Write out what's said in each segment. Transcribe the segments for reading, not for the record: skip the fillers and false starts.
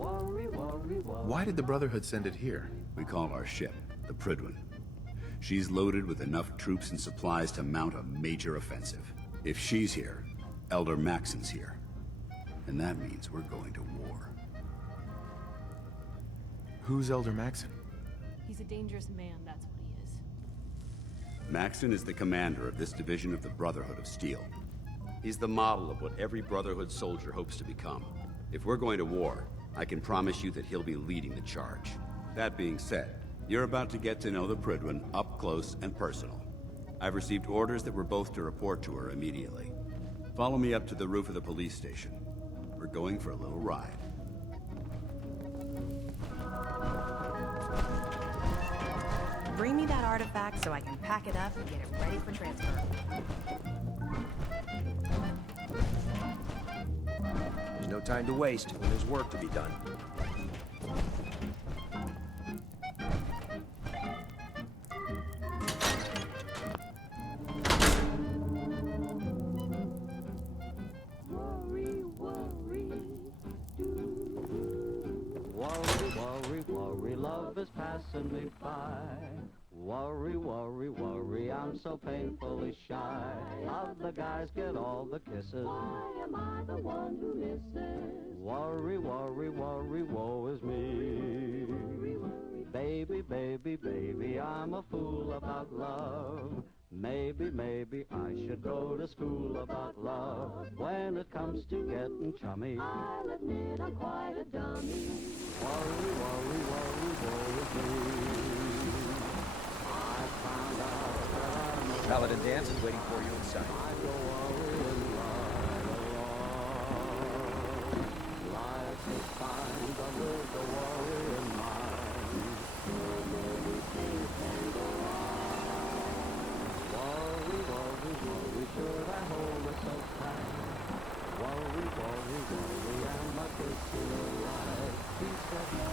Why did the Brotherhood send it here? We call our ship the Prydwen. She's loaded with enough troops and supplies to mount a major offensive. If she's here, Elder Maxon's here. And that means we're going to war. Who's Elder Maxon? He's a dangerous man, that's what he is. Maxon is the commander of this division of the Brotherhood of Steel. He's the model of what every Brotherhood soldier hopes to become. If we're going to war, I can promise you that he'll be leading the charge. That being said, you're about to get to know the Prydwen up close and personal. I've received orders that we're both to report to her immediately. Follow me up to the roof of the police station. We're going for a little ride. Bring me that artifact so I can pack it up and get it ready for transfer. There's no time to waste when there's work to be done. Love is passing me by. Worry, worry, worry, I'm so painfully shy. Of the guys get all the kisses. Why am I the one who misses? Worry, worry, worry, woe is me. Worry, worry. Baby, baby, baby, I'm a fool about love. Maybe, maybe I should go to school about love. When it comes to getting chummy, I'll admit I'm quite a dummy. Worry, worry, worry, woe is me. I found out that I'm a Paladin Dance is waiting for you inside. I go worrying right along. Life is fine, but with the worry in mind, so many things can go wrong. Worry, worry, worry, should I hold it so tight? Worry, worry, worry, am I kissing her right? He said no.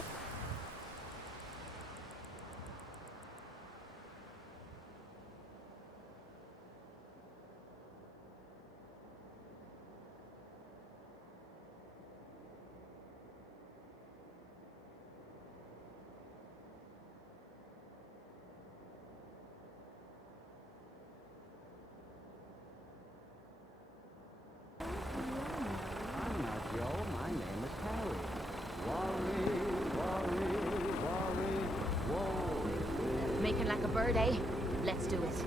I'm not Joe, my name is Harry. Worry, worry, worry, woe is me. Making like a bird, eh? Let's do it.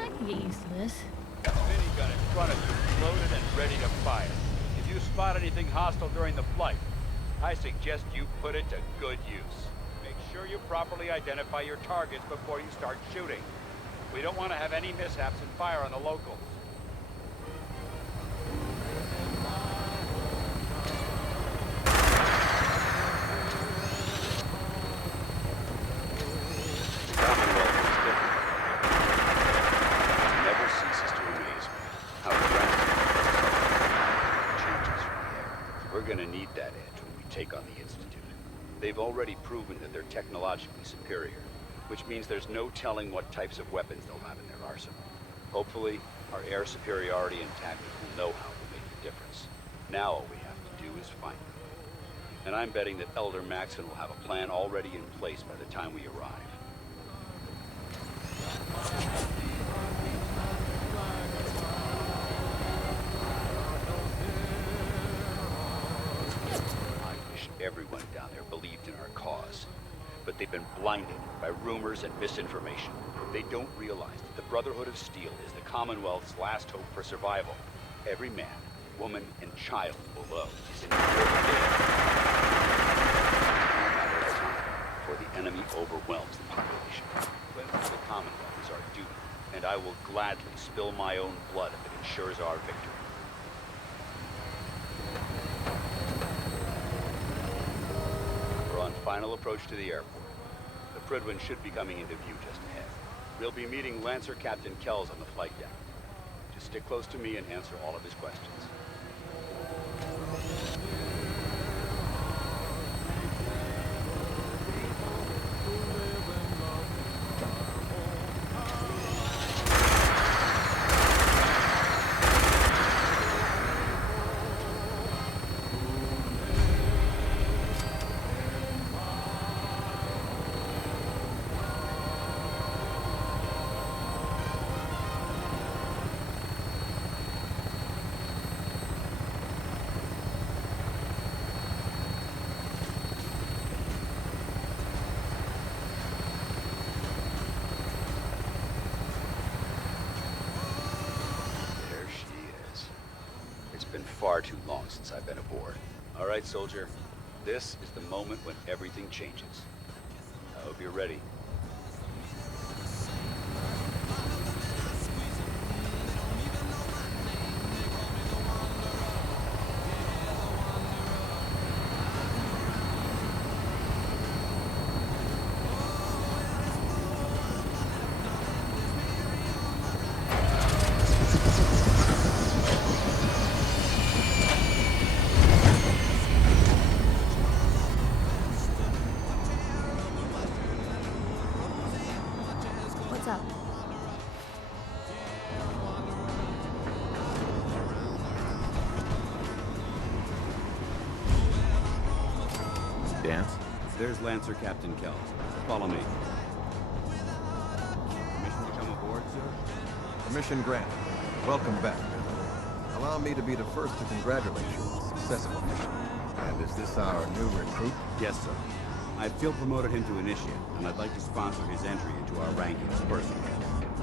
I can get used to this. Minigun in front of you, loaded and ready to fire. If you spot anything hostile during the flight, I suggest you put it to good use. Make sure you properly identify your targets before you start shooting. We don't want to have any mishaps and fire on the locals. Never ceases to amaze me how drastic changes from the air. We're gonna need that edge when we take on the Institute. They've already proven that they're technologically superior, which means there's no telling what types of weapons they'll have in their arsenal. Hopefully, our air superiority and tactical know-how will make the difference. Now all we have to do is find them. And I'm betting that Elder Maxon will have a plan already in place by the time we arrive. I wish everyone down there believed in our cause. But they've been blinded by rumors and misinformation. They don't realize that the Brotherhood of Steel is the Commonwealth's last hope for survival. Every man, woman, and child below is in mortal danger. No matter the time, for the enemy overwhelms the population. Cleansing the Commonwealth is our duty, and I will gladly spill my own blood if it ensures our victory. We're on final approach to the airport. The Prydwen should be coming into view just ahead. We'll be meeting Lancer Captain Kells on the flight deck. Just stick close to me and answer all of his questions. far too long since I've been aboard. All right, soldier. This is the moment when everything changes. I hope you're ready. What's up? Dance? There's Lancer Captain Kells. Follow me. Permission to come aboard, sir? Permission granted. Welcome back, Reville. Allow me to be the first to congratulate you on the success of the mission. And is this our new recruit? Yes, sir. I feel promoted him to initiate, and I'd like to sponsor his entry into our rankings personally.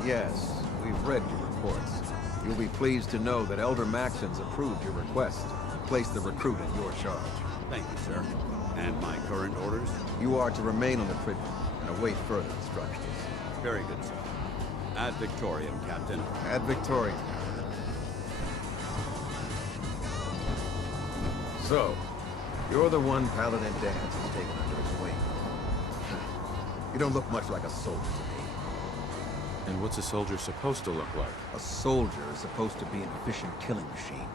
Yes, we've read your reports. You'll be pleased to know that Elder Maxon's approved your request to place the recruit in your charge. Thank you, sir. And my current orders? You are to remain on the Trinity and await further instructions. Very good, sir. Ad Victoriam, Captain. Ad Victoriam. So, you're the one Paladin Dance has taken under his wing. You don't look much like a soldier to me. And what's a soldier supposed to look like? A soldier is supposed to be an efficient killing machine,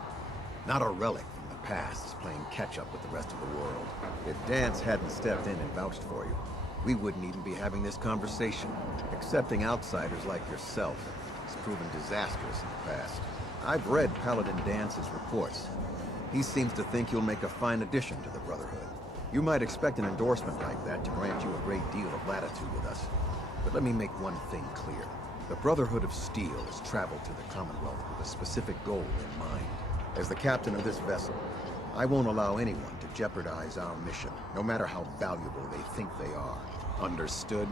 not a relic from the past playing catch-up with the rest of the world. If Dance hadn't stepped in and vouched for you, we wouldn't even be having this conversation. Accepting outsiders like yourself has proven disastrous in the past. I've read Paladin Dance's reports. He seems to think you'll make a fine addition to the Brotherhood. You might expect an endorsement like that to grant you a great deal of latitude with us. But let me make one thing clear. The Brotherhood of Steel has traveled to the Commonwealth with a specific goal in mind. As the captain of this vessel, I won't allow anyone to jeopardize our mission, no matter how valuable they think they are. Understood?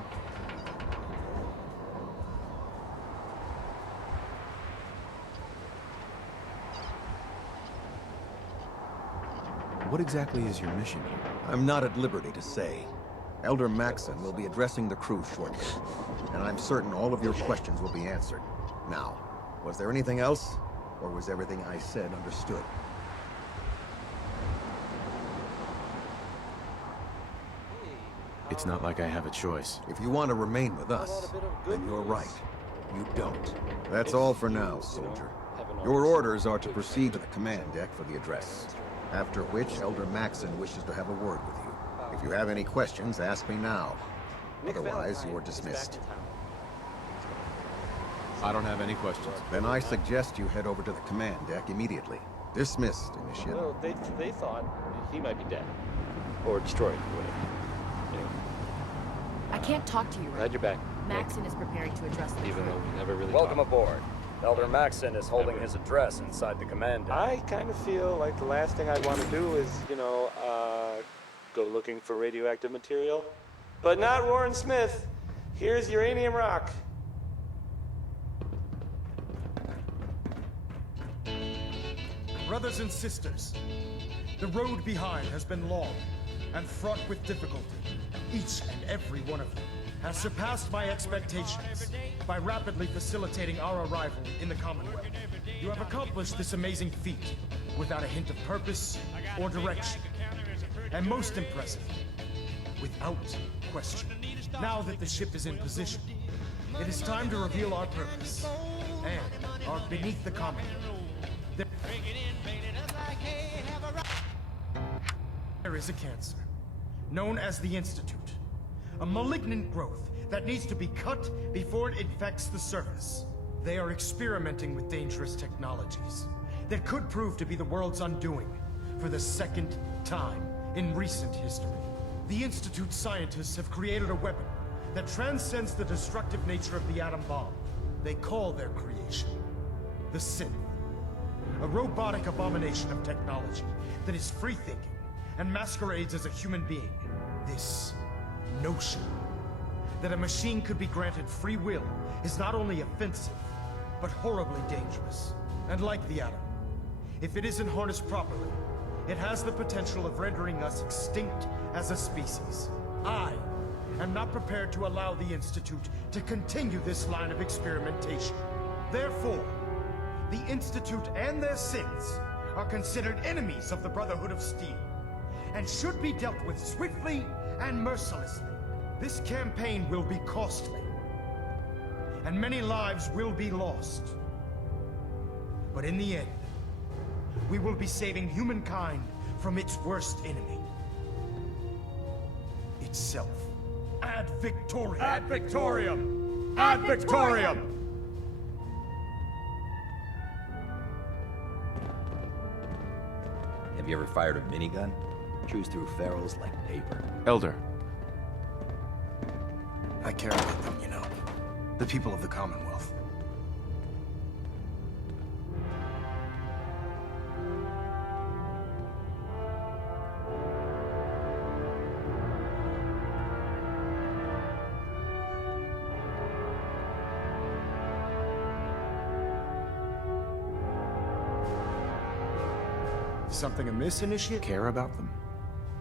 What exactly is your mission here? I'm not at liberty to say. Elder Maxon will be addressing the crew shortly, and I'm certain all of your questions will be answered. Now, was there anything else, or was everything I said understood? It's not like I have a choice. If you want to remain with us, then you're right. You don't. That's all for now, soldier. Your orders are to proceed to the command deck for the address, after which Elder Maxon wishes to have a word with you. If you have any questions, ask me now. Otherwise, you're dismissed. I don't have any questions. Then I suggest you head over to the command deck immediately. Dismissed, Initiate. Well, they thought he might be dead. Or destroyed, whatever. Anyway. I can't talk to you right Glad you're back. Maxon is preparing to address the Even crew. though we never really Welcome talked. aboard. Elder Maxon is holding his address inside the command deck. I kind of feel like the last thing I'd want to do is, go looking for radioactive material. But not Warren Smith. Here's uranium rock. Brothers and sisters, the road behind has been long and fraught with difficulty. Each and every one of you has surpassed my expectations by rapidly facilitating our arrival in the Commonwealth. You have accomplished this amazing feat without a hint of purpose or direction. And most impressive, without question. Now that the ship is in position, it is time to reveal our purpose and our beneath the Commonwealth. There is a cancer, known as the Institute. A malignant growth that needs to be cut before it infects the surface. They are experimenting with dangerous technologies that could prove to be the world's undoing for the second time in recent history. The Institute scientists have created a weapon that transcends the destructive nature of the atom bomb. They call their creation the Synth. A robotic abomination of technology that is free-thinking and masquerades as a human being. This notion that a machine could be granted free will is not only offensive, but horribly dangerous. And like the atom, If it isn't harnessed properly, it has the potential of rendering us extinct as a species. I am not prepared to allow the Institute to continue this line of experimentation. Therefore, the Institute and their sins are considered enemies of the Brotherhood of Steel, and should be dealt with swiftly and mercilessly. This campaign will be costly, and many lives will be lost. But in the end, we will be saving humankind from its worst enemy. Itself. Ad Victoriam! Ad Victoriam! Ad Victoriam! Have you ever fired a minigun? Chews through ferrules like paper. Elder. I care about them, you know. The people of the Commonwealth. Something amiss, Initiate? Care about them?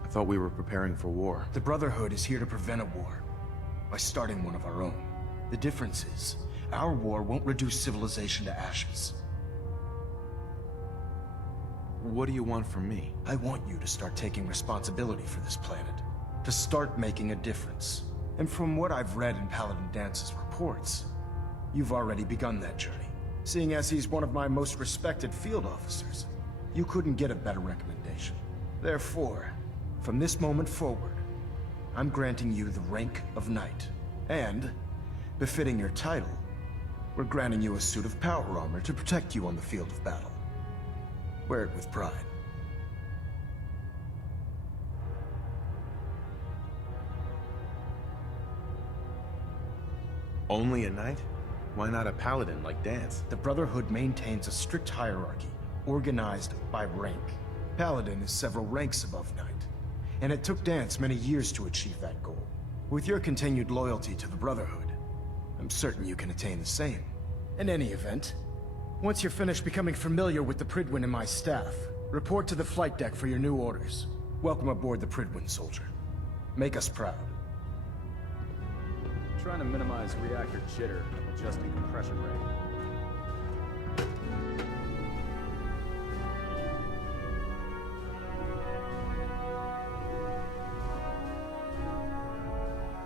I thought we were preparing for war. The Brotherhood is here to prevent a war, by starting one of our own. The difference is, our war won't reduce civilization to ashes. What do you want from me? I want you to start taking responsibility for this planet. To start making a difference. And from what I've read in Paladin Dance's reports, you've already begun that journey. Seeing as he's one of my most respected field officers, you couldn't get a better recommendation. Therefore, from this moment forward, I'm granting you the rank of Knight. And, befitting your title, we're granting you a suit of power armor to protect you on the field of battle. Wear it with pride. Only a knight? Why not a paladin like Dance? The Brotherhood maintains a strict hierarchy, organized by rank. Paladin is several ranks above Knight, and it took Dance many years to achieve that goal. With your continued loyalty to the Brotherhood, I'm certain you can attain the same. In any event, once you're finished becoming familiar with the Pridwin and my staff, report to the flight deck for your new orders. Welcome aboard the Pridwin, soldier. Make us proud. Trying to minimize reactor jitter, adjusting compression rate.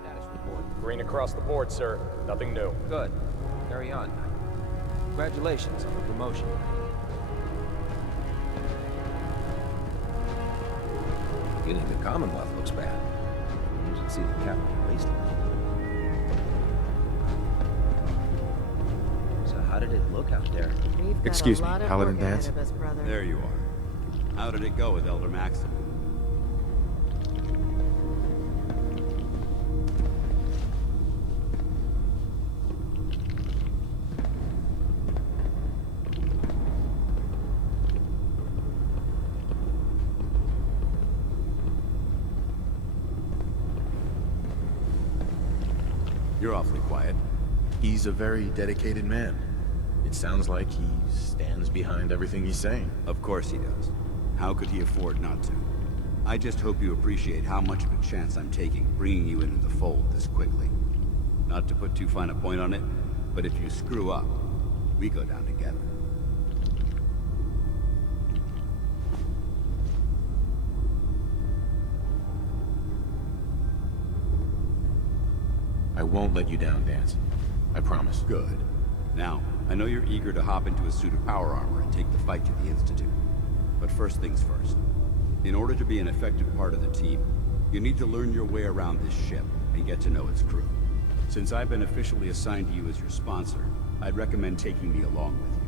Status report. Green across the board, sir. Nothing new. Good. Carry on. Congratulations on the promotion. Feeling the Commonwealth looks bad. You should see the capital wasteland. So how did it look out there? Excuse me, Paladin Dance? There you are. How did it go with Elder Maxim? You're awfully quiet. He's a very dedicated man. It sounds like he stands behind everything he's saying. Of course he does. How could he afford not to? I just hope you appreciate how much of a chance I'm taking bringing you into the fold this quickly. Not to put too fine a point on it, but if you screw up, we go down together. I won't let you down, Dance. I promise. Good. Now, I know you're eager to hop into a suit of power armor and take the fight to the Institute. But first things first. In order to be an effective part of the team, you need to learn your way around this ship and get to know its crew. Since I've been officially assigned to you as your sponsor, I'd recommend taking me along with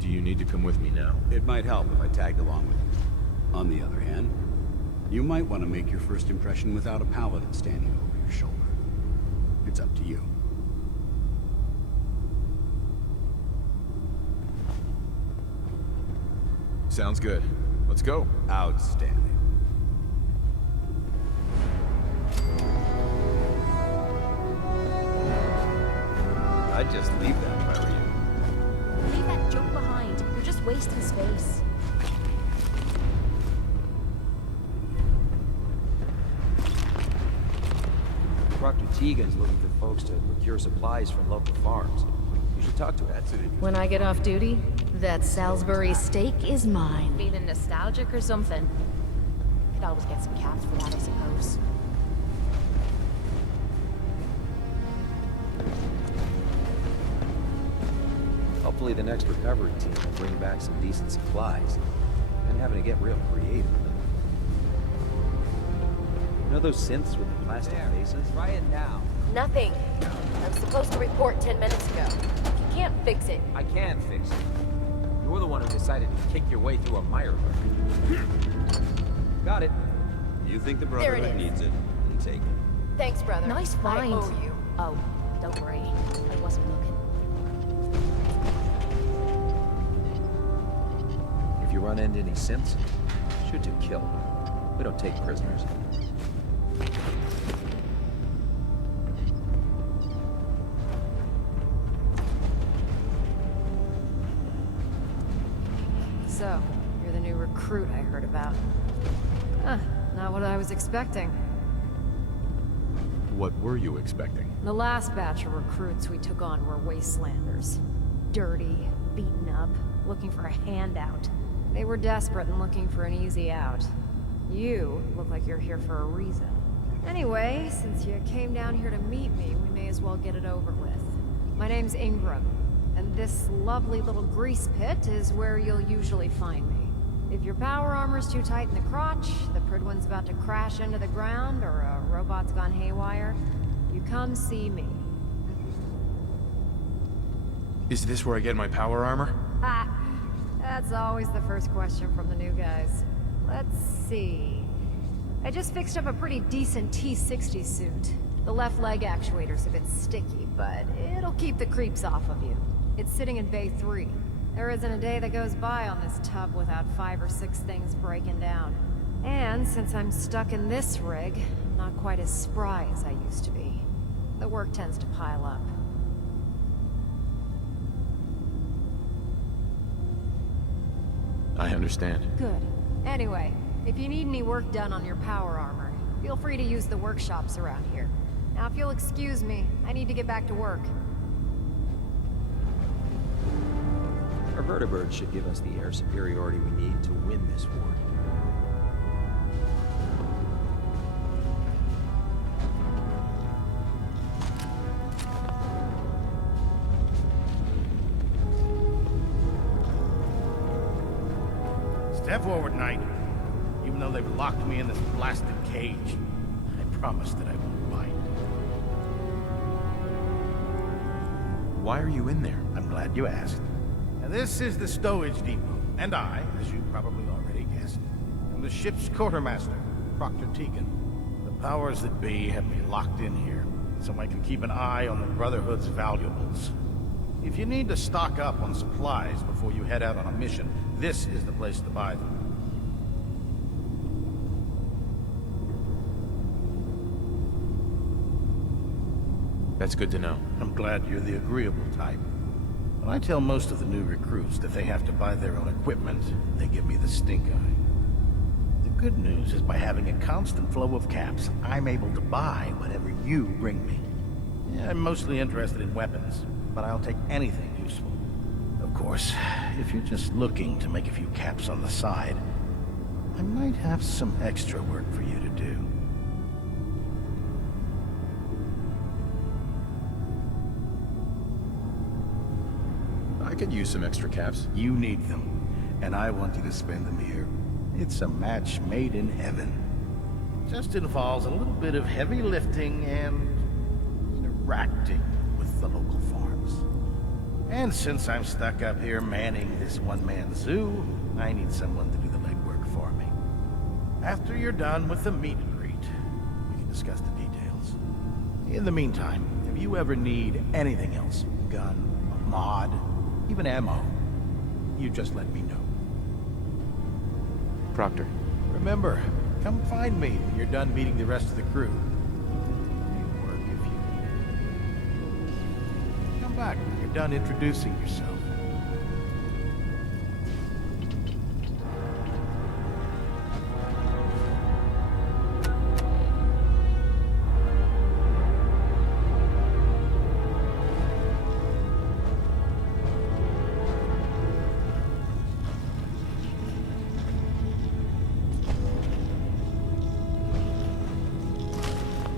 you. Do you need to come with me now? It might help if I tagged along with you. On the other hand, you might want to make your first impression without a paladin standing over your shoulder. It's up to you. Sounds good. Let's go. Outstanding. I'd just leave that if I were you. Leave that junk behind. just wasting space. Dr. Tegan's looking for folks to procure supplies from local farms. You should talk to her. That's it. When I get off duty, that Salisbury steak is mine. Feeling nostalgic or something? Could always get some caps for that, I suppose. Hopefully the next recovery team will bring back some decent supplies. And having to get real creative with them. You know those synths with the plastic faces? Try it now. Nothing. I'm supposed to report 10 minutes ago. You can't fix it. I can fix it. You're the one who decided to kick your way through a mire. Got it. You think the There it Brotherhood is. needs it, then take it. Thanks, brother. Nice find. I owe you. Oh, don't worry. I wasn't looking. If you run into any synths, shoot to kill. We don't take prisoners. So, you're the new recruit I heard about. Huh, not what I was expecting. What were you expecting? The last batch of recruits we took on were wastelanders. Dirty, beaten up, looking for a handout. They were desperate and looking for an easy out. You look like you're here for a reason. Anyway, since you came down here to meet me, we may as well get it over with. My name's Ingram, and this lovely little grease pit is where you'll usually find me. If your power armor's too tight in the crotch, the Pridwin's about to crash into the ground, or a robot's gone haywire, you come see me. Is this where I get my power armor? Ha! That's always the first question from the new guys. Let's see. I just fixed up a pretty decent T-60 suit. The left leg actuator's a bit sticky, but it'll keep the creeps off of you. It's sitting in Bay 3. There isn't a day that goes by on this tub without 5 or 6 things breaking down. And since I'm stuck in this rig, I'm not quite as spry as I used to be. The work tends to pile up. I understand. Good. Anyway, if you need any work done on your power armor, feel free to use the workshops around here. Now, if you'll excuse me, I need to get back to work. Our vertibirds should give us the air superiority we need to win this war. Step forward, Knight. Even though they've locked me in this blasted cage, I promise that I won't bite. Why are you in there? I'm glad you asked. Now, this is the stowage depot, and I, as you probably already guessed, am the ship's quartermaster, Proctor Tegan. The powers that be have me locked in here, so I can keep an eye on the Brotherhood's valuables. If you need to stock up on supplies before you head out on a mission, this is the place to buy them. That's good to know. I'm glad you're the agreeable type. When I tell most of the new recruits that they have to buy their own equipment, they give me the stink eye. The good news is by having a constant flow of caps, I'm able to buy whatever you bring me. Yeah, I'm mostly interested in weapons, but I'll take anything useful. Of course, if you're just looking to make a few caps on the side, I might have some extra work for you to do. I could use some extra caps. You need them, and I want you to spend them here. It's a match made in heaven. Just involves a little bit of heavy lifting and interacting with the local farms. And since I'm stuck up here manning this one-man zoo, I need someone to do the legwork for me. After you're done with the meet and greet, we can discuss the details. In the meantime, if you ever need anything else, gun, a mod, even ammo, you just let me know. Proctor. Remember, come find me when you're done meeting the rest of the crew. May work if you... Come back when you're done introducing yourself.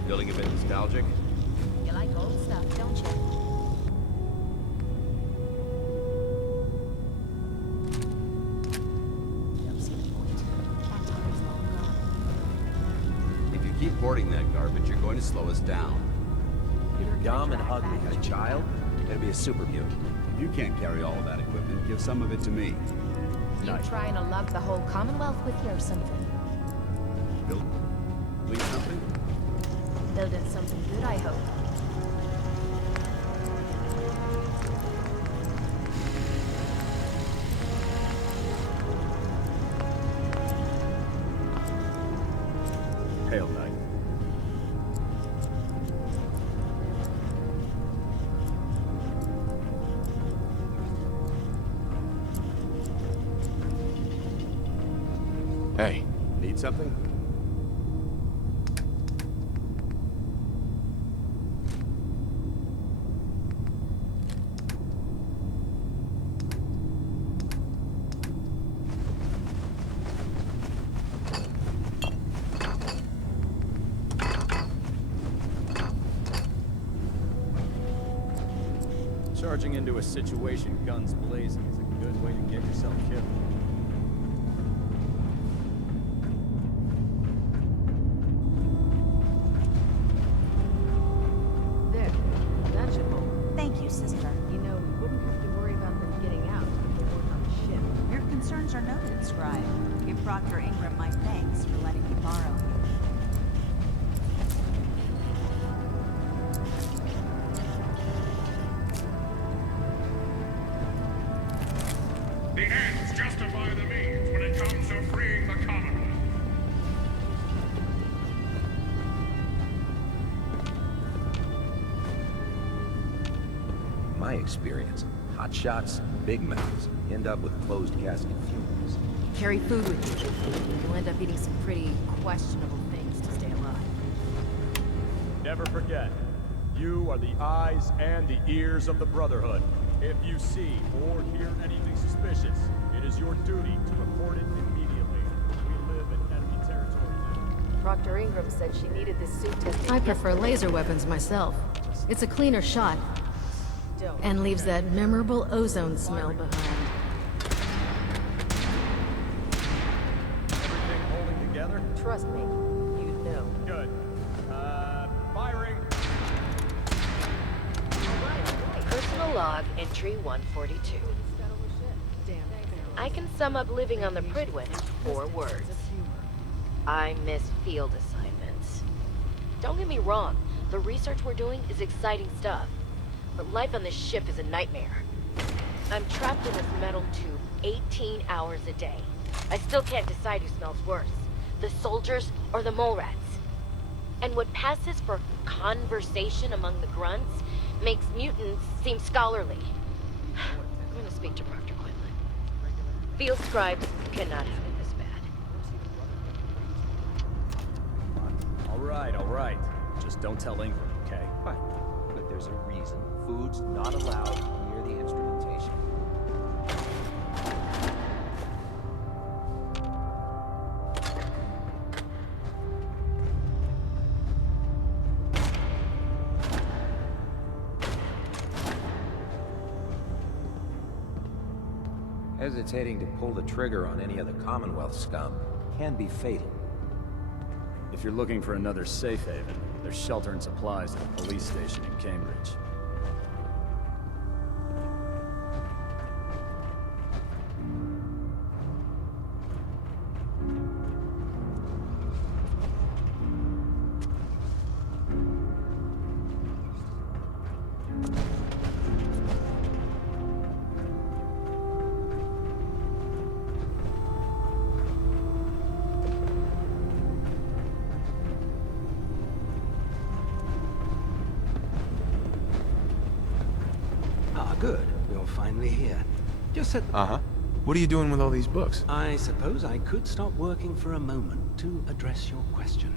Feeling a bit nostalgic? You like old stuff, don't you? Don't see the point. That tire's long gone. If you keep hoarding that garbage, you're going to slow us down. You're dumb and ugly, a child. It'll be a super beauty. If you can't carry all of that equipment, give some of it to me. You trying to lug the whole Commonwealth with you or something? Build something? Building something good, I hope. Hail, Knight. Hey. Need something? Charging into a situation guns blazing is a good way to get yourself killed. There. That should hold. Thank you, sister. You know, we wouldn't have to worry about them getting out if they weren't on the ship. Your concerns are noted, Scribe. Give Proctor Ingram my thanks for letting me borrow him. The ends justify the means when it comes to freeing the Commonwealth. My experience, hot shots, big mouths, end up with closed casket funerals. Carry food with you. You'll end up eating some pretty questionable things to stay alive. Never forget, you are the eyes and the ears of the Brotherhood. If you see or hear anything suspicious, it is your duty to report it immediately. We live in enemy territory now. Proctor Ingram said she needed this suit tested. I prefer laser weapons myself. It's a cleaner shot. And leaves that memorable ozone smell behind. Everything holding together? Trust me, you know. Good. Firing. Personal log entry 142. I can sum up living on the Pridwin in 4 words. I miss field assignments. Don't get me wrong, the research we're doing is exciting stuff. But life on this ship is a nightmare. I'm trapped in this metal tube 18 hours a day. I still can't decide who smells worse, the soldiers or the mole rats. And what passes for conversation among the grunts makes mutants seem scholarly. I'm gonna speak to Proctor Quinlan. Field scribes cannot have it this bad. All right. Just don't tell Ingram, okay? Fine. But there's a reason food's not allowed near the instrumentation. Hesitating to pull the trigger on any of the Commonwealth scum can be fatal. If you're looking for another safe haven, there's shelter and supplies at the police station in Cambridge. Good. You're finally here. Just said... Uh-huh. What are you doing with all these books? I suppose I could stop working for a moment to address your question.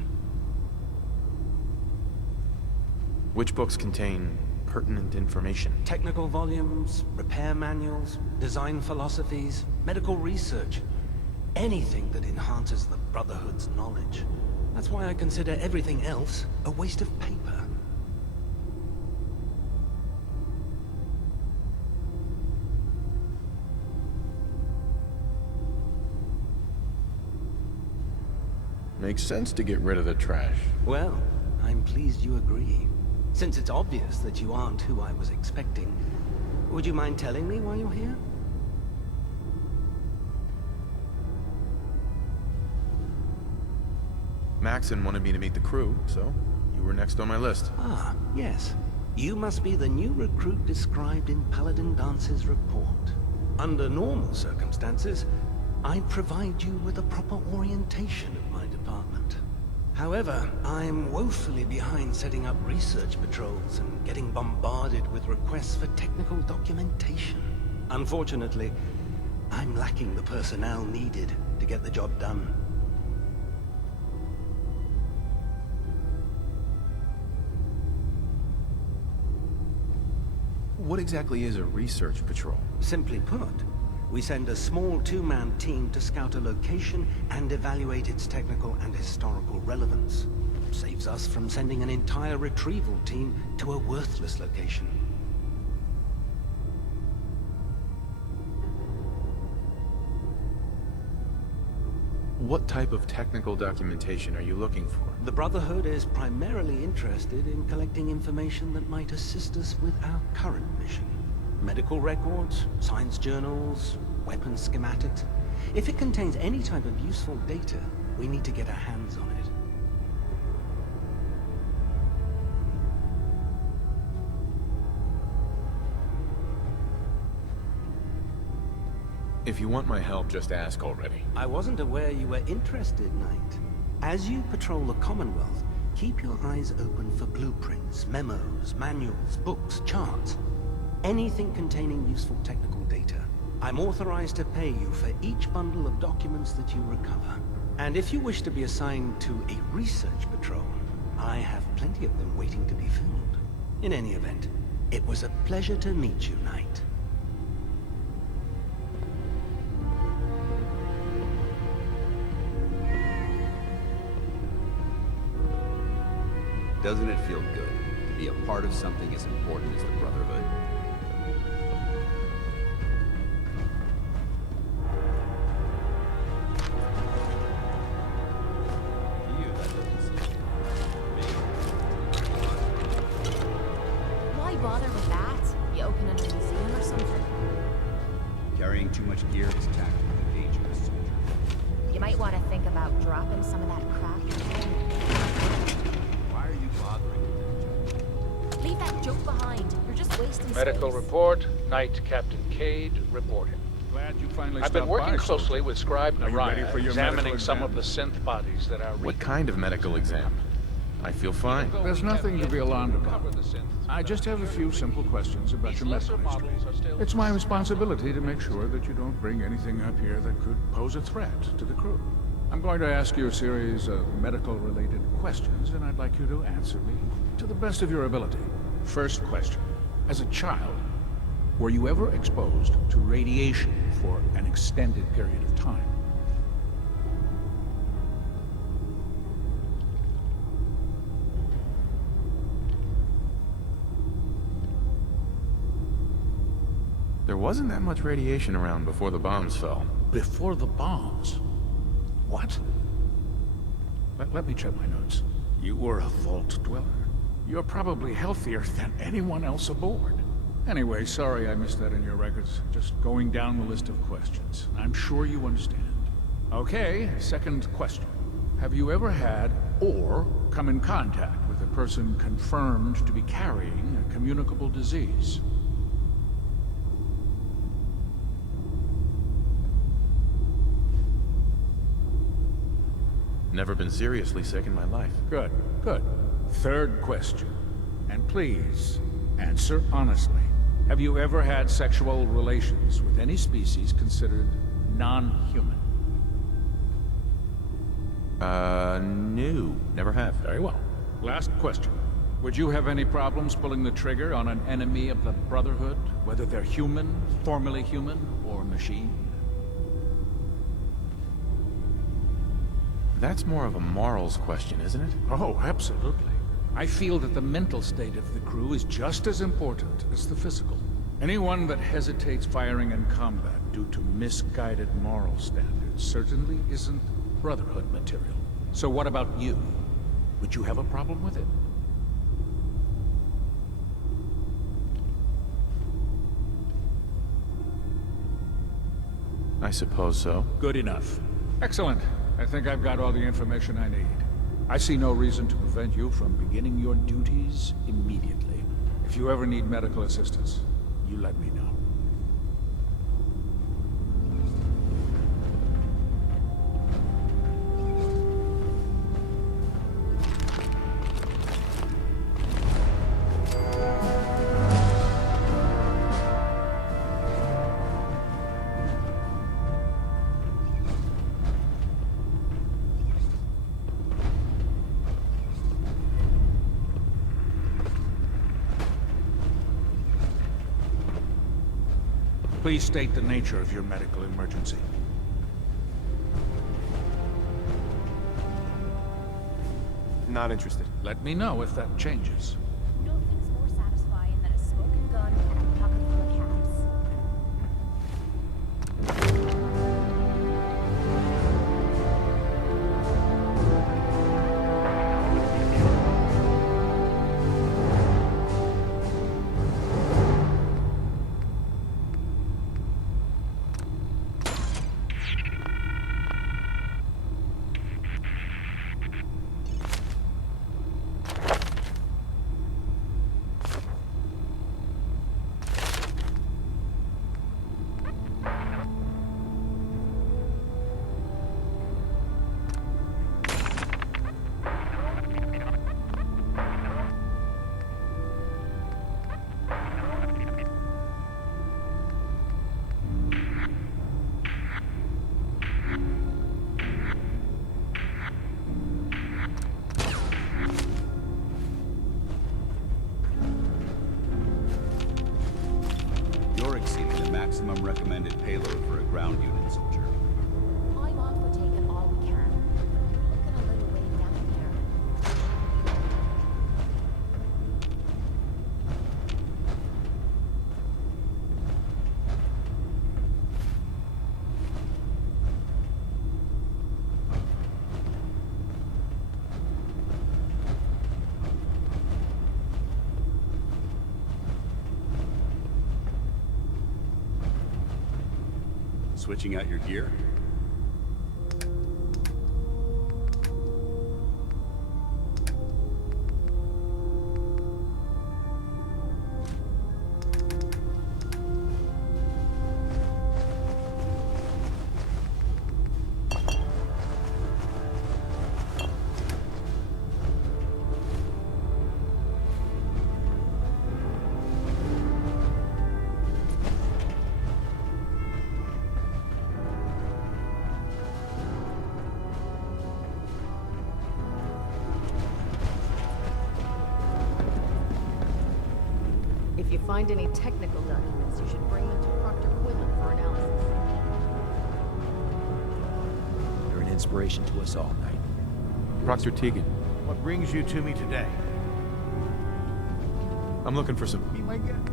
Which books contain pertinent information? Technical volumes, repair manuals, design philosophies, medical research. Anything that enhances the Brotherhood's knowledge. That's why I consider everything else a waste of paper. Makes sense to get rid of the trash. Well, I'm pleased you agree. Since it's obvious that you aren't who I was expecting, would you mind telling me why you're here? Maxon wanted me to meet the crew, so you were next on my list. Ah, yes. You must be the new recruit described in Paladin Dance's report. Under normal circumstances, I'd provide you with a proper orientation of my department. However, I'm woefully behind setting up research patrols and getting bombarded with requests for technical documentation. Unfortunately, I'm lacking the personnel needed to get the job done. What exactly is a research patrol? Simply put, we send a small two-man team to scout a location and evaluate its technical and historical relevance. Saves us from sending an entire retrieval team to a worthless location. What type of technical documentation are you looking for? The Brotherhood is primarily interested in collecting information that might assist us with our current mission. Medical records, science journals, weapon schematics. If it contains any type of useful data, we need to get our hands on it. If you want my help, just ask already. I wasn't aware you were interested, Knight. As you patrol the Commonwealth, keep your eyes open for blueprints, memos, manuals, books, charts. Anything containing useful technical data. I'm authorized to pay you for each bundle of documents that you recover. And if you wish to be assigned to a research patrol, I have plenty of them waiting to be filled. In any event, it was a pleasure to meet you, Knight. Doesn't it feel good to be a part of something as important as the Brotherhood? To you, that doesn't seem Why bother with that? You open a museum or something? Carrying too much gear is tactically dangerous, soldier. You might want to think about dropping some of that crap. Leave that joke behind. You're just wasting Medical space. report, Knight Captain Cade reporting. Glad you finally I've been stopped working by, closely soldier. with Scribe Are you ready Naraya, for your examining medical some exam? of the synth bodies that are... What kind of medical exam? I feel fine. There's nothing to be alarmed about. I just have a few simple questions about your medical history. It's my responsibility to make sure that you don't bring anything up here that could pose a threat to the crew. I'm going to ask you a series of medical-related questions, and I'd like you to answer me to the best of your ability. First question. As a child, were you ever exposed to radiation for an extended period of time? There wasn't that much radiation around before the bombs fell. Before the bombs? What? Let me check my notes. You were a vault dweller. You're probably healthier than anyone else aboard. Anyway, sorry I missed that in your records. Just going down the list of questions. I'm sure you understand. Okay, second question. Have you ever had or come in contact with a person confirmed to be carrying a communicable disease? Never been seriously sick in my life. Good, good. Third question. And please, answer honestly. Have you ever had sexual relations with any species considered non-human? No. Never have. Very well. Last question. Would you have any problems pulling the trigger on an enemy of the Brotherhood, whether they're human, formerly human, or machine? That's more of a morals question, isn't it? Oh, absolutely. I feel that the mental state of the crew is just as important as the physical. Anyone that hesitates firing in combat due to misguided moral standards certainly isn't Brotherhood material. So what about you? Would you have a problem with it? I suppose so. Good enough. Excellent. I think I've got all the information I need. I see no reason to prevent you from beginning your duties immediately. If you ever need medical assistance, you let me know. Please state the nature of your medical emergency. Not interested. Let me know if that changes. Nothing's more satisfying than a smoking gun and a pocket full of caps. You're exceeding the maximum recommended payload for a ground unit, soldier. I'm all for taking all we can. You're looking a little way down there. Switching out your gear? If you find any technical documents, you should bring them to Proctor Quillen for analysis. You're an inspiration to us all, Knight. Proctor Tegan, What brings you to me today? I'm looking for some... Be my guest.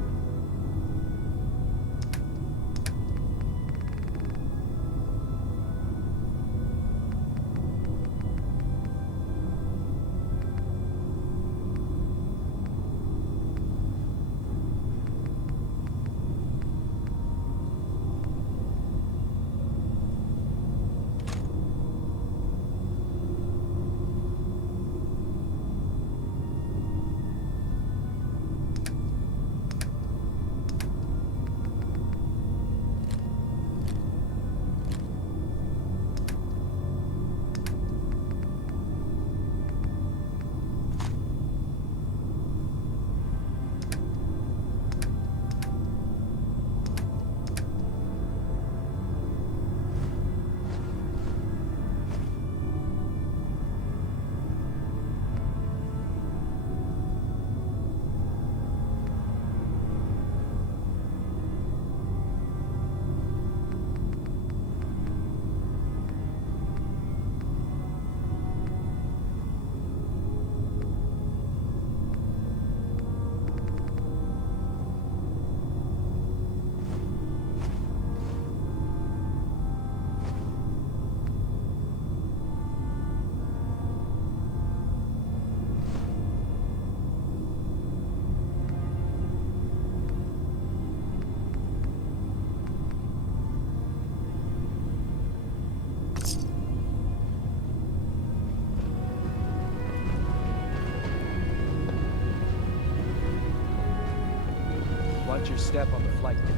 Watch your step on the flight deck.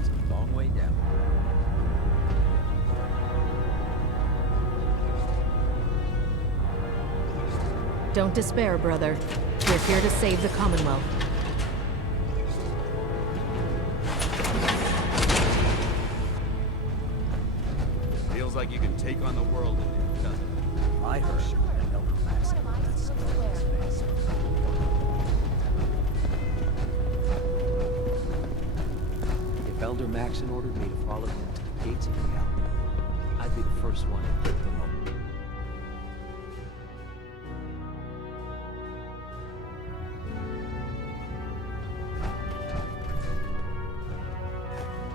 It's a long way down. Don't despair, brother. We're here to save the Commonwealth. Feels like you can take on the world in there, doesn't it? I heard that Elder Max that's If Elder Maxon ordered me to follow him to the gates of hell, I'd be the first one to kick them open.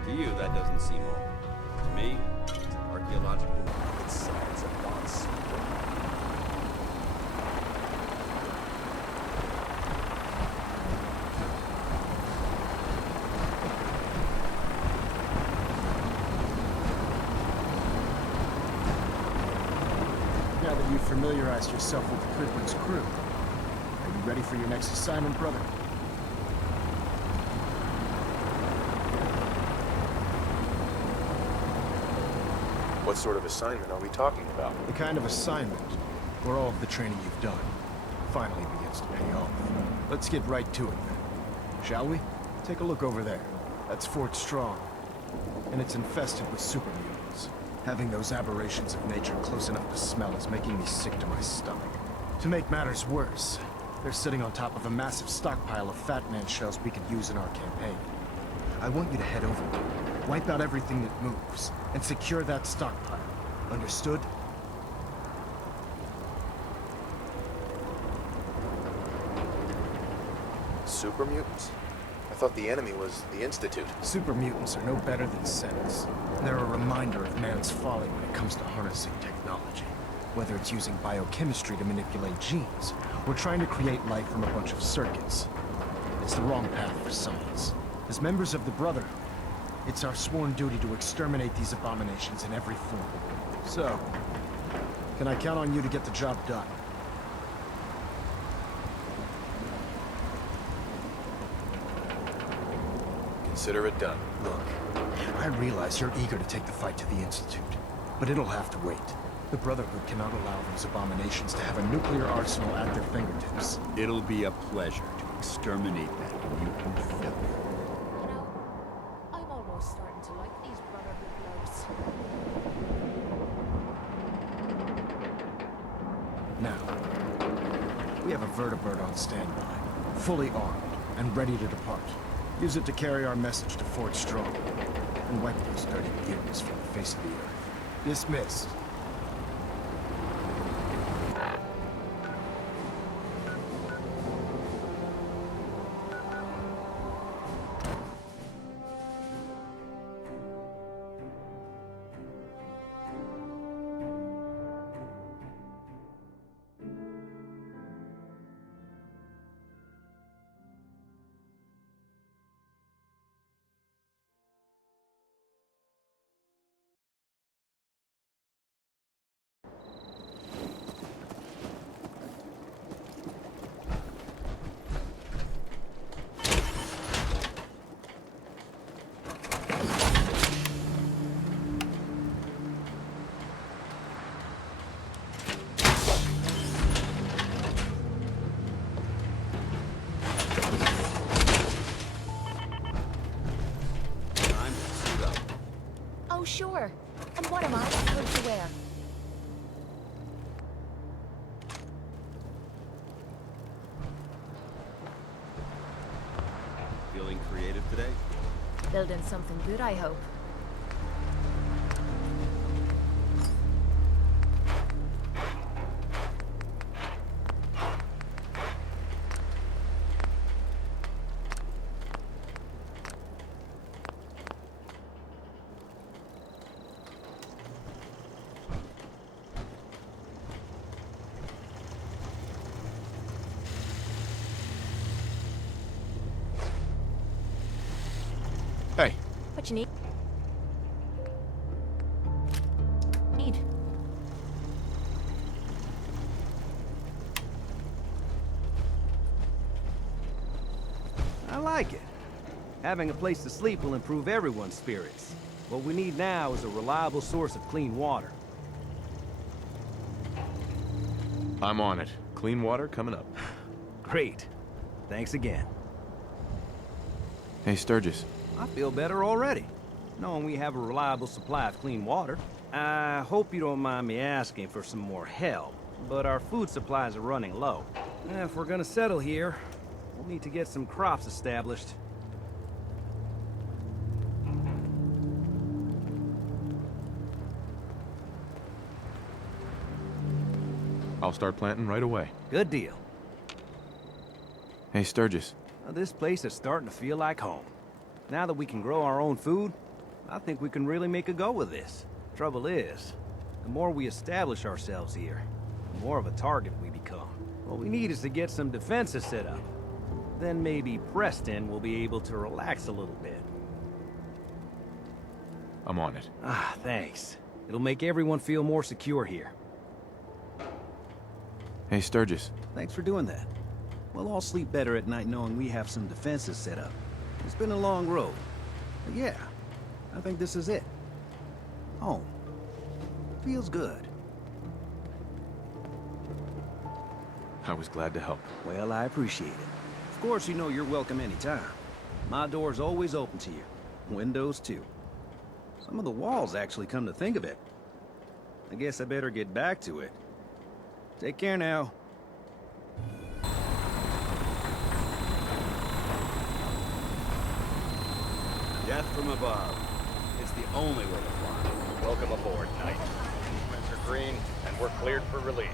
To you, that doesn't seem old. To me, it's archaeological. It's science advanced. Now that you've familiarized yourself with the Pridwood's crew, are you ready for your next assignment, brother? What sort of assignment are we talking about? The kind of assignment where all of the training you've done finally begins to pay off. Let's get right to it then, shall we? Take a look over there. That's Fort Strong, and it's infested with super mutants. Having those aberrations of nature close enough to smell is making me sick to my stomach. To make matters worse, they're sitting on top of a massive stockpile of Fat Man shells we could use in our campaign. I want you to head over there, wipe out everything that moves, and secure that stockpile. Understood? Super mutants? I thought the enemy was the Institute. Super mutants are no better than Sens. They're a reminder of man's folly when it comes to harnessing technology. Whether it's using biochemistry to manipulate genes, or trying to create life from a bunch of circuits. It's the wrong path for science. As members of the Brotherhood, it's our sworn duty to exterminate these abominations in every form. So, can I count on you to get the job done? Consider it done. Look, I realize you're eager to take the fight to the Institute, but it'll have to wait. The Brotherhood cannot allow those abominations to have a nuclear arsenal at their fingertips. It'll be a pleasure to exterminate that mutant filth. I'm almost starting to like these Brotherhood blokes. Now, we have a vertibird on standby, fully armed and ready to depart. Use it to carry our message to Fort Strong, and wipe those dirty mutants from the face of the earth. Dismissed. Oh, sure. And what am I supposed to wear? Feeling creative today? Building something good, I hope. Hey. What you need? I like it. Having a place to sleep will improve everyone's spirits. What we need now is a reliable source of clean water. I'm on it. Clean water coming up. Great. Thanks again. Hey, Sturgis. I feel better already, knowing we have a reliable supply of clean water. I hope you don't mind me asking for some more help, but our food supplies are running low. If we're gonna settle here, we'll need to get some crops established. I'll start planting right away. Good deal. Hey, Sturgis. This place is starting to feel like home. Now that we can grow our own food, I think we can really make a go of this. Trouble is, the more we establish ourselves here, the more of a target we become. What we need is to get some defenses set up. Then maybe Preston will be able to relax a little bit. I'm on it. Ah, thanks. It'll make everyone feel more secure here. Hey, Sturgis. Thanks for doing that. We'll all sleep better at night knowing we have some defenses set up. It's been a long road. But yeah, I think this is it. Home. Feels good. I was glad to help. Well, I appreciate it. Of course, you know you're welcome anytime. My door's always open to you. Windows, too. Some of the walls, actually, come to think of it. I guess I better get back to it. Take care now. Death from above. It's the only way to fly. Welcome aboard, Knight. Winds are green, and we're cleared for release.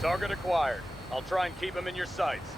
Target acquired. I'll try and keep him in your sights.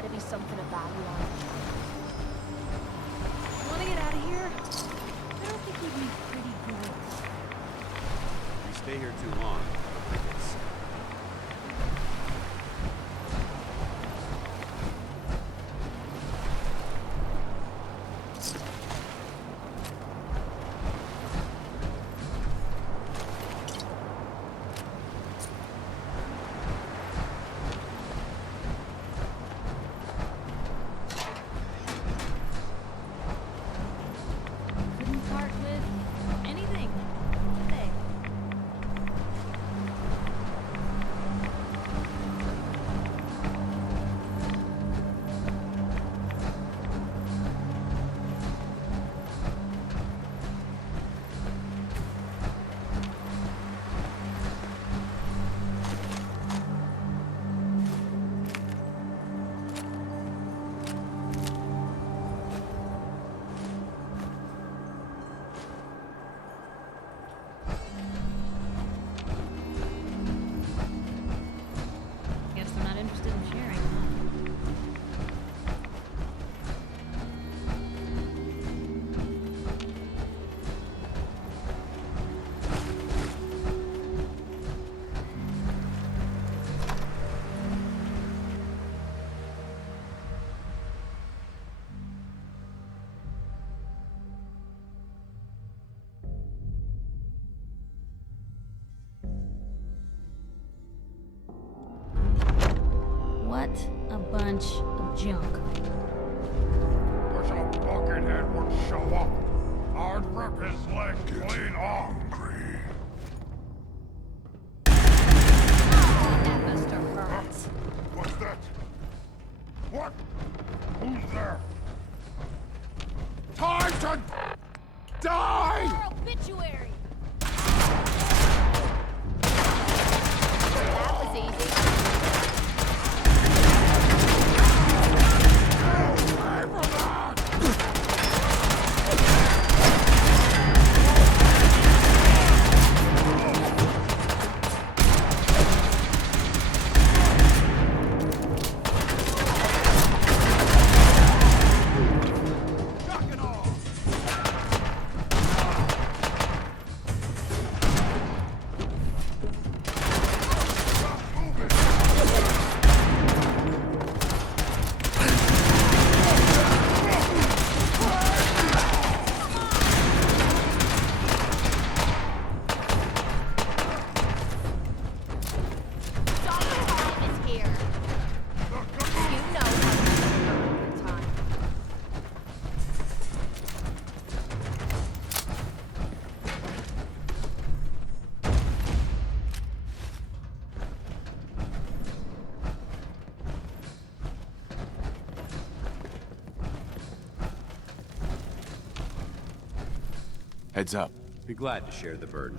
gotta be something of value on it. Wanna get out of here? I don't think we'd be pretty good. If we stay here too long, I think it's... Couldn't part with anything, could they? Guess they're not interested in sharing, huh? What a bunch of junk. Wish a buckethead would show up. I'd rip his leg clean off. That must have hurts. What's that? What? Who's there? Time to die! Your obituary! That was easy. Heads up. Be glad to share the burden.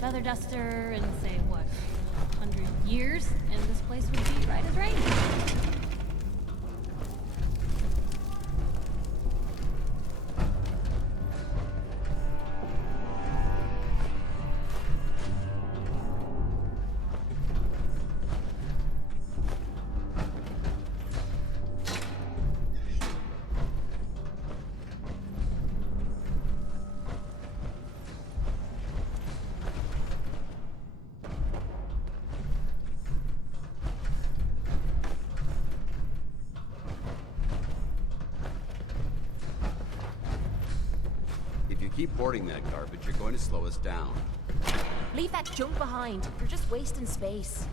Feather duster and say, what, 100 years, and this place would be right as rain. If you keep hoarding that garbage, you're going to slow us down. Leave that junk behind. You're just wasting space.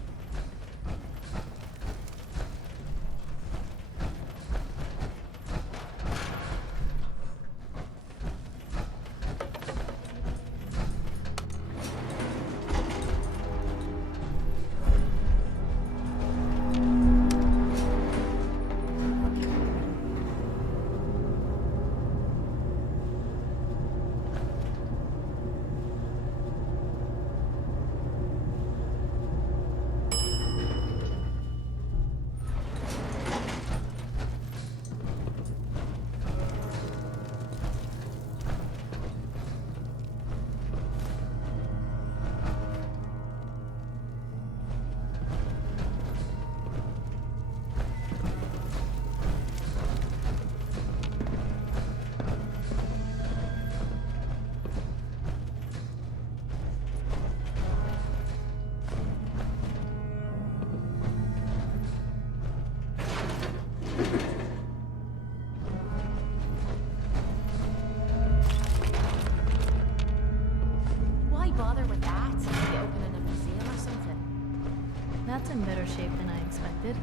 Why bother with that? Maybe opening a museum or something. That's in better shape than I expected.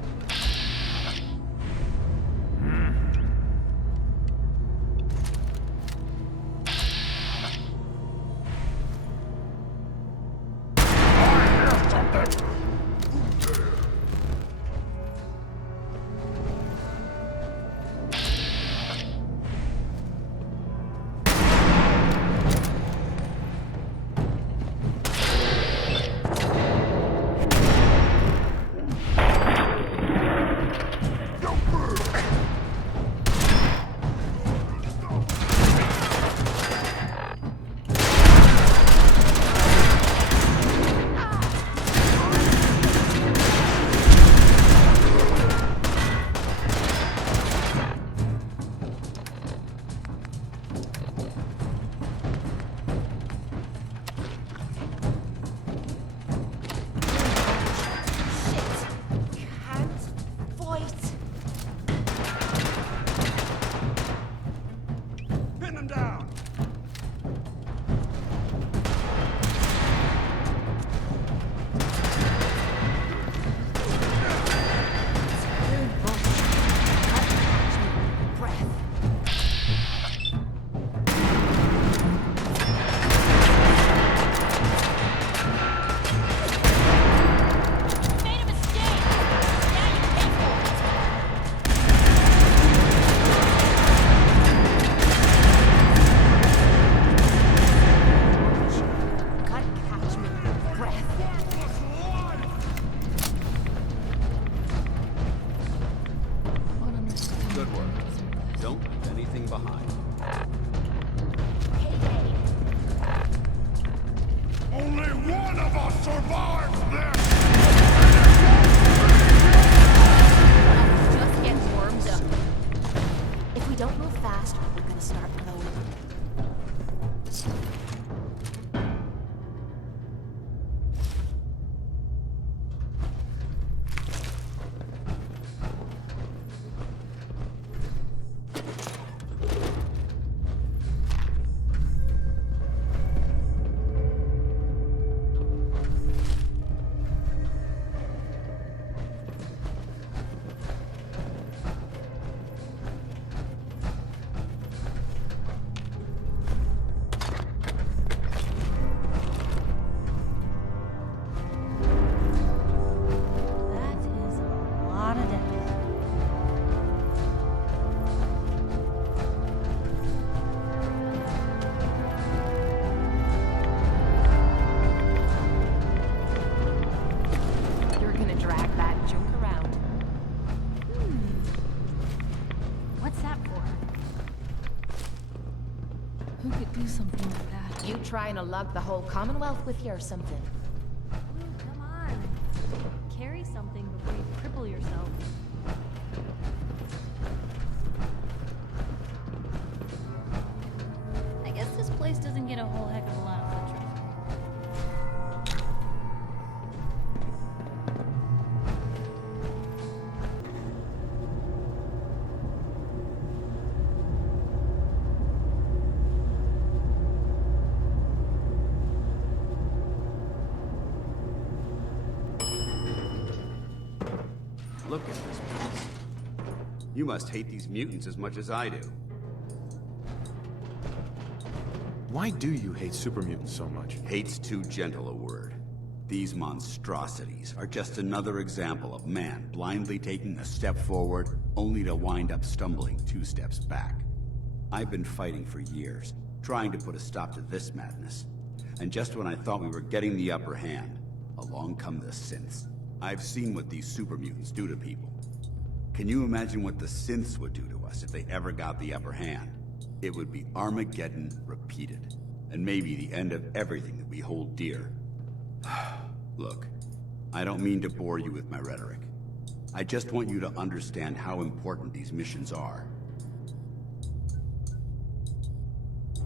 Trying to lug the whole Commonwealth with you or something? Come on. Carry something before you cripple yourself. I guess this place doesn't get a whole heck of a lot of foot traffic. Look at this place. You must hate these mutants as much as I do. Why do you hate super mutants so much? Hate's too gentle a word. These monstrosities are just another example of man blindly taking a step forward, only to wind up stumbling 2 steps back. I've been fighting for years, trying to put a stop to this madness. And just when I thought we were getting the upper hand, along come the synths. I've seen what these super mutants do to people. Can you imagine what the synths would do to us if they ever got the upper hand? It would be Armageddon repeated, and maybe the end of everything that we hold dear. Look, I don't mean to bore you with my rhetoric. I just want you to understand how important these missions are.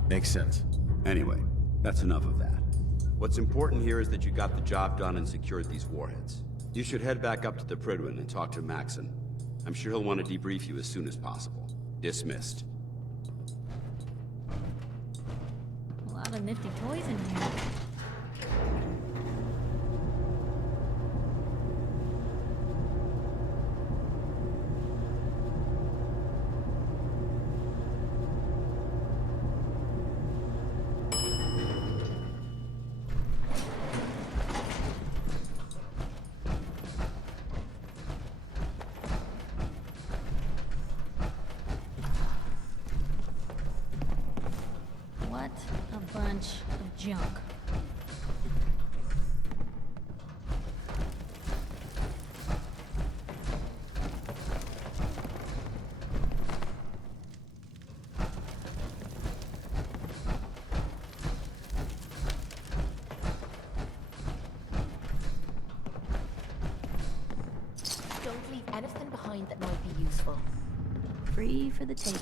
Makes sense. Anyway, that's enough of that. What's important here is that you got the job done and secured these warheads. You should head back up to the Prydwen and talk to Maxon. I'm sure he'll want to debrief you as soon as possible. Dismissed. A lot of nifty toys in here. bunch of junk. Don't leave anything behind that might be useful. Free for the taking.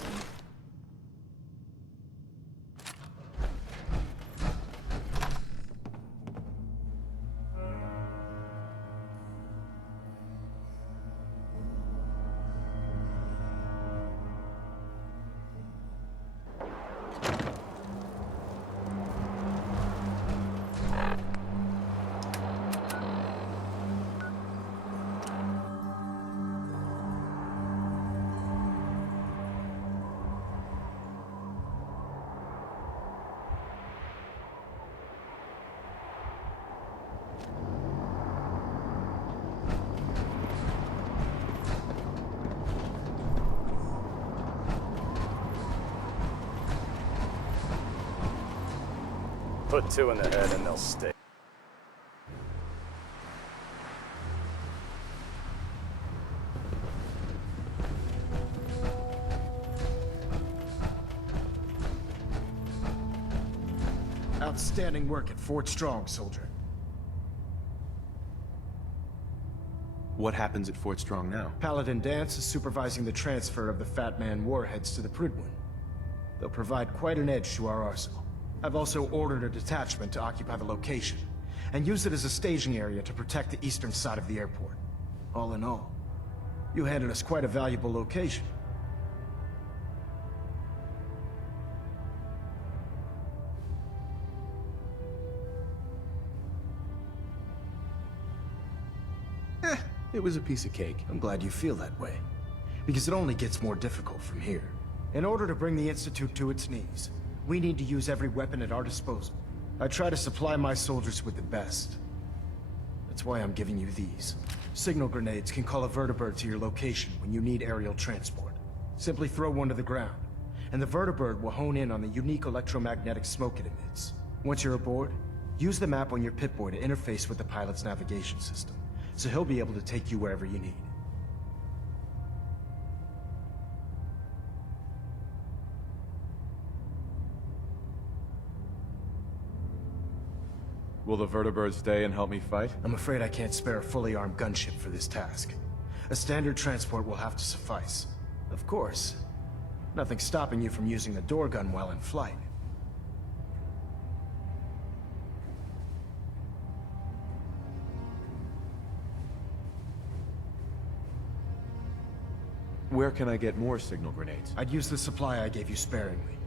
Put two in the head and they'll stick. Outstanding work at Fort Strong, soldier. What happens at Fort Strong now? Paladin Dance is supervising the transfer of the Fat Man warheads to the Prydwen. They'll provide quite an edge to our arsenal. I've also ordered a detachment to occupy the location, and use it as a staging area to protect the eastern side of the airport. All in all, you handed us quite a valuable location. It was a piece of cake. I'm glad you feel that way, because it only gets more difficult from here. In order to bring the Institute to its knees, we need to use every weapon at our disposal. I try to supply my soldiers with the best. That's why I'm giving you these. Signal grenades can call a vertibird to your location when you need aerial transport. Simply throw one to the ground, and the vertibird will hone in on the unique electromagnetic smoke it emits. Once you're aboard, use the map on your Pip-Boy to interface with the pilot's navigation system, so he'll be able to take you wherever you need. Will the vertibird stay and help me fight? I'm afraid I can't spare a fully armed gunship for this task. A standard transport will have to suffice. Of course, nothing stopping you from using the door gun while in flight. Where can I get more signal grenades? I'd use the supply I gave you sparingly.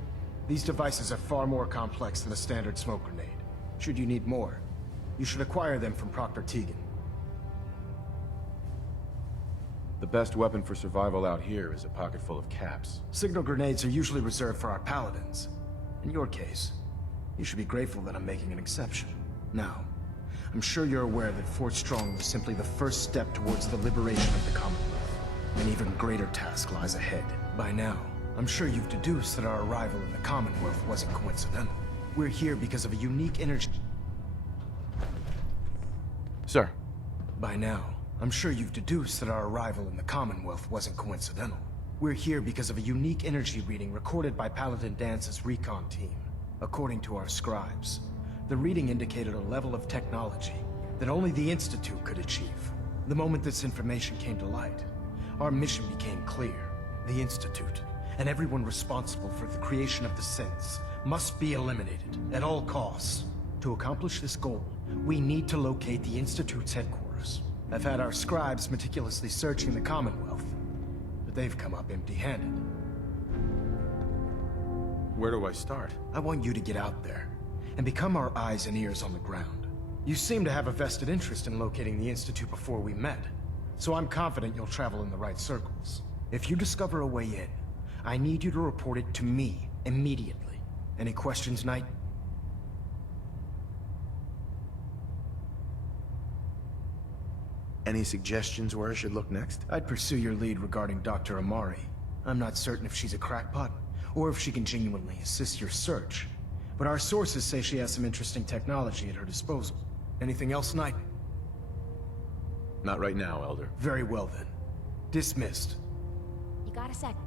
These devices are far more complex than a standard smoke grenade. Should you need more, you should acquire them from Proctor Teagan. The best weapon for survival out here is a pocket full of caps. Signal grenades are usually reserved for our paladins. In your case, you should be grateful that I'm making an exception. Now, I'm sure you're aware that Fort Strong was simply the first step towards the liberation of the Commonwealth. An even greater task lies ahead. By now, I'm sure you've deduced that our arrival in the Commonwealth wasn't coincidental. We're here because of a unique energy... Sir. By now, I'm sure you've deduced that our arrival in the Commonwealth wasn't coincidental. We're here because of a unique energy reading recorded by Paladin Dance's recon team. According to our scribes, the reading indicated a level of technology that only the Institute could achieve. The moment this information came to light, our mission became clear. The Institute, and everyone responsible for the creation of the synths, must be eliminated at all costs. To accomplish this goal, we need to locate the Institute's headquarters. I've had our scribes meticulously searching the Commonwealth, but they've come up empty-handed. Where do I start? I want you to get out there and become our eyes and ears on the ground. You seem to have a vested interest in locating the Institute before we met, so I'm confident you'll travel in the right circles. If you discover a way in, I need you to report it to me immediately. Any questions, Knight? Any suggestions where I should look next? I'd pursue your lead regarding Dr. Amari. I'm not certain if she's a crackpot, or if she can genuinely assist your search. but our sources say she has some interesting technology at her disposal. Anything else, Knight? Not right now, Elder. Very well then. Dismissed. You got a second?